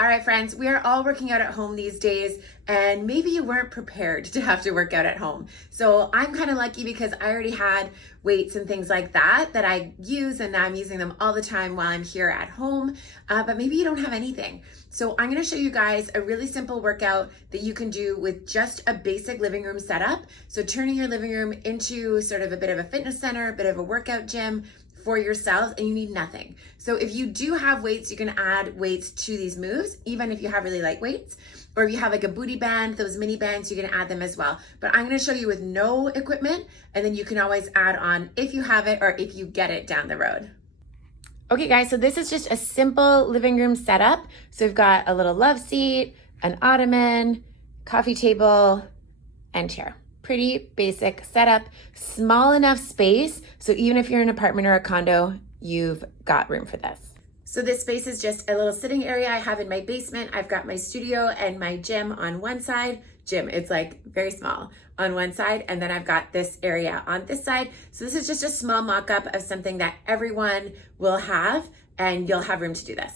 All right, friends, we are all working out at home these days, and maybe you weren't prepared to have to work out at home. So I'm kind of lucky because I already had weights and things like that I use, and now I'm using them all the time while I'm here at home. But maybe you don't have anything. So I'm going to show you guys a really simple workout that you can do with just a basic living room setup. So turning your living room into sort of a bit of a fitness center, a bit of a workout gym for yourself, and you need nothing. So if you do have weights, you can add weights to these moves, even if you have really light weights, or if you have like a booty band, those mini bands, you can add them as well. But I'm gonna show you with no equipment, and then you can always add on if you have it or if you get it down the road. Okay guys, so this is just a simple living room setup. So we've got a little love seat, an ottoman, coffee table, and chair. Pretty basic setup, small enough space, so even if you're in an apartment or a condo, you've got room for this. So this space is just a little sitting area I have in my basement. I've got my studio and my gym on one side. Gym, it's like very small on one side, and then I've got this area on this side. So this is just a small mock-up of something that everyone will have, and you'll have room to do this.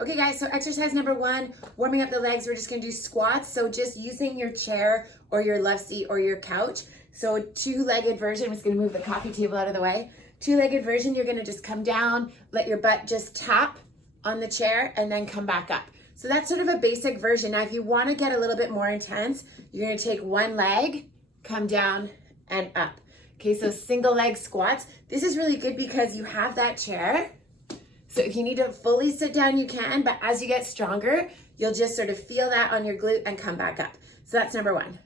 Okay guys, so exercise number 1, warming up the legs. We're just gonna do squats. So just using your chair or your love seat or your couch. So two-legged version, I'm just gonna move the coffee table out of the way. Two-legged version, you're gonna just come down, let your butt just tap on the chair and then come back up. So that's sort of a basic version. Now, if you wanna get a little bit more intense, you're gonna take one leg, come down and up. Okay, so single leg squats. This is really good because you have that chair. So if you need to fully sit down, you can, but as you get stronger, you'll just sort of feel that on your glute and come back up. So that's number 1.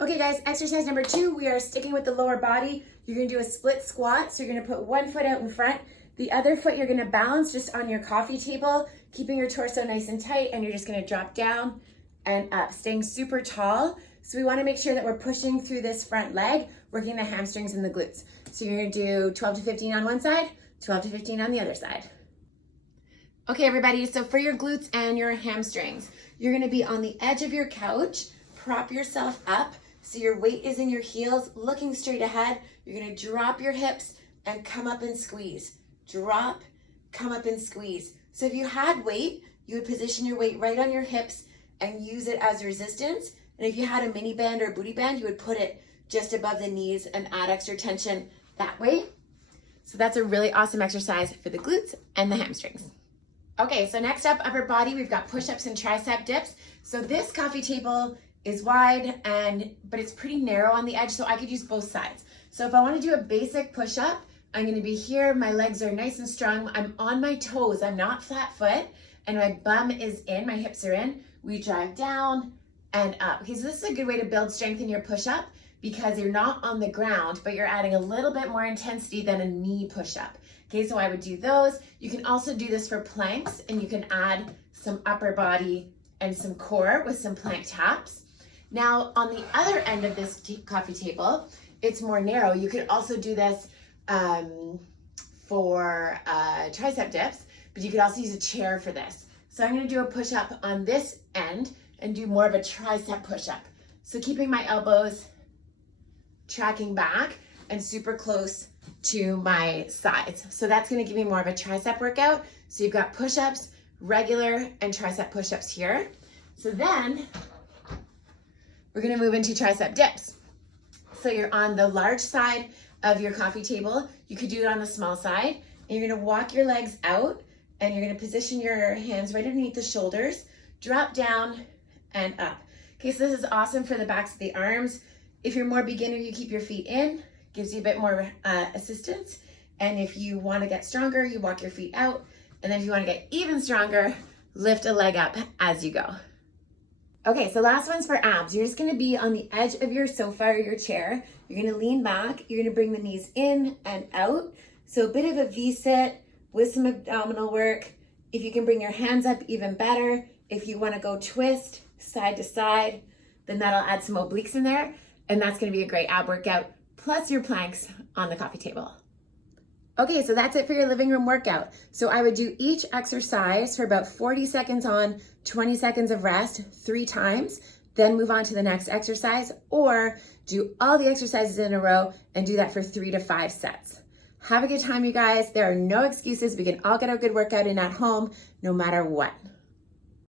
Okay guys, exercise number 2, we are sticking with the lower body. You're gonna do a split squat. So you're gonna put one foot out in front, the other foot you're gonna balance just on your coffee table, keeping your torso nice and tight, and you're just gonna drop down and up, staying super tall. So we wanna make sure that we're pushing through this front leg, working the hamstrings and the glutes. So you're gonna do 12 to 15 on one side, 12 to 15 on the other side. Okay, everybody, so for your glutes and your hamstrings, you're gonna be on the edge of your couch, prop yourself up, so your weight is in your heels, looking straight ahead. You're gonna drop your hips and come up and squeeze. Drop, come up and squeeze. So if you had weight, you would position your weight right on your hips and use it as resistance. And if you had a mini band or a booty band, you would put it just above the knees and add extra tension that way. So that's a really awesome exercise for the glutes and the hamstrings. Okay, so next up, upper body, we've got push-ups and tricep dips. So this coffee table is wide, but it's pretty narrow on the edge, so I could use both sides. So if I want to do a basic push-up, I'm going to be here, my legs are nice and strong, I'm on my toes, I'm not flat foot, and my bum is in, my hips are in. We drive down and up. Okay, so this is a good way to build strength in your push-up, because you're not on the ground, but you're adding a little bit more intensity than a knee push-up. Okay, so I would do those. You can also do this for planks, and you can add some upper body and some core with some plank taps. Now, on the other end of this coffee table, it's more narrow. You could also do this for tricep dips, but you could also use a chair for this. So I'm gonna do a push-up on this end and do more of a tricep push-up. So keeping my elbows tracking back and super close to my sides. So that's gonna give me more of a tricep workout. So you've got push-ups, regular, and tricep push-ups here. So then we're gonna move into tricep dips. So you're on the large side of your coffee table. You could do it on the small side. And you're gonna walk your legs out, and you're gonna position your hands right underneath the shoulders, drop down and up. Okay, so this is awesome for the backs of the arms. If you're more beginner, you keep your feet in, gives you a bit more assistance. And if you wanna get stronger, you walk your feet out. And then if you wanna get even stronger, lift a leg up as you go. Okay, so last one's for abs. You're just gonna be on the edge of your sofa or your chair. You're gonna lean back, you're gonna bring the knees in and out. So a bit of a V-sit with some abdominal work. If you can bring your hands up, even better. If you wanna go twist side to side, then that'll add some obliques in there. And that's gonna be a great ab workout, plus your planks on the coffee table. Okay, so that's it for your living room workout. So I would do each exercise for about 40 seconds on, 20 seconds of rest 3 times, then move on to the next exercise, or do all the exercises in a row and do that for 3 to 5 sets. Have a good time, you guys. There are no excuses. We can all get a good workout in at home, no matter what.